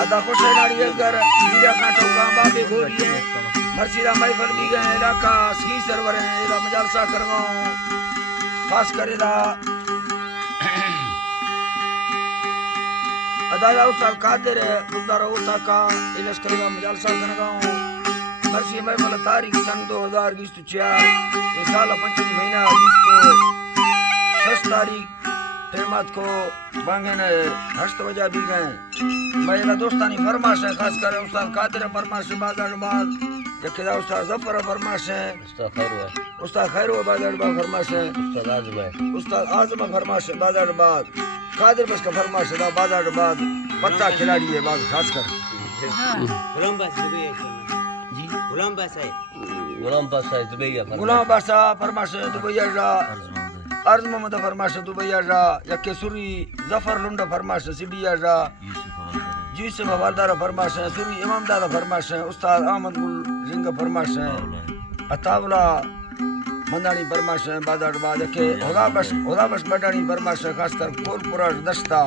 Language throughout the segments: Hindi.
अदा खुश है नाड़ी अगर मीरा कांटो का बाबे गोरिए मर्सीदा महफल भी गए इलाका सी सरवर है एदा मजालसा करगो खास करेदा अदा उस्ताद कादिर उस्ताद उस्ताद का इलश करेगा मजालसा करगो मर्सी महफल तारीख सन 2024 ये साल 25 महीना 20 को 6 तारीख टेमात को बांगन हस्त वजह भी गए मेरा दोस्तानी फरमाश है खास कर उस्ताद कादिर फरमाश बादल बाद यकेदा उस्ताद जफर फरमाश है उस्ताद खैरो बादल बाद फरमाश है उस्ताद आजम फरमाश है बादल बाद कादिर बस का फरमाश है बादल बाद पत्ता खिलाड़ी है बाद खास कर गुलाम बादशाह फरमाश है दुबई अर्ज मोहम्मद फरमाश दुबई जा यके सुरी जफर लुंड फरमाश सिबिया जा यूसुफ हवालदार फरमाश सुरी इमामदार फरमाश उस्ताद अहमद गुल रिंग फरमाश अतावला मंदानी फरमाश बादर बाद यके हुदाबश बडानी फरमाश खास कर कोलपुरा दस्ता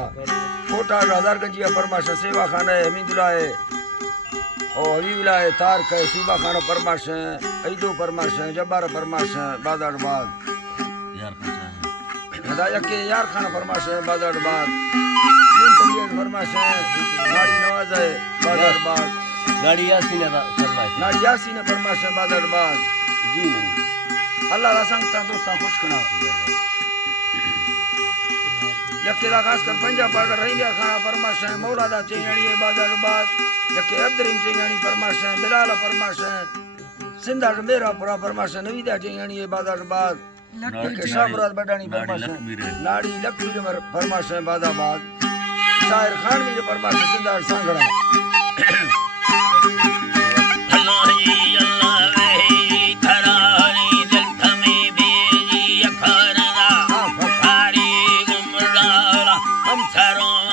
कोटा हजारगंजिया फरमाश सेवा खाना हमीदुल्लाह और हबीबुल्लाह तारक सूबा खाना फरमाश ऐदो फरमाश जब्बार फरमाश बादर बाद हदाया के यार खाना फरमाश है बाजार बाद फरमाश है नाड़ी नवाज है बाजार बाद नाड़ी यासीन फरमाश है बाजार बाद जी अल्लाह रसंगता दोस्ता खुश करा यकेला खास कर पंजाब पाउडर रहिंदिया खाना फरमाश है मौलादा चेंगणी है बाजार बाद यके अब्दुरीम चेंगणी फरमाश है बिलाल फरमाश है सिंधा मेरा पूरा फरमाश है नवीदा चेंगणी है बाजार बाद शामराज बडानी फरमाश नाड़ी लक्ष्मी जमर फरमाश बादाबाद शायर खान मीर फरमाश सिंधार सांगड़ा अल्लाह जी अल्लाह वे थरानी दिल थमे भेजी अखरदा फखारी गुमराला हम थरों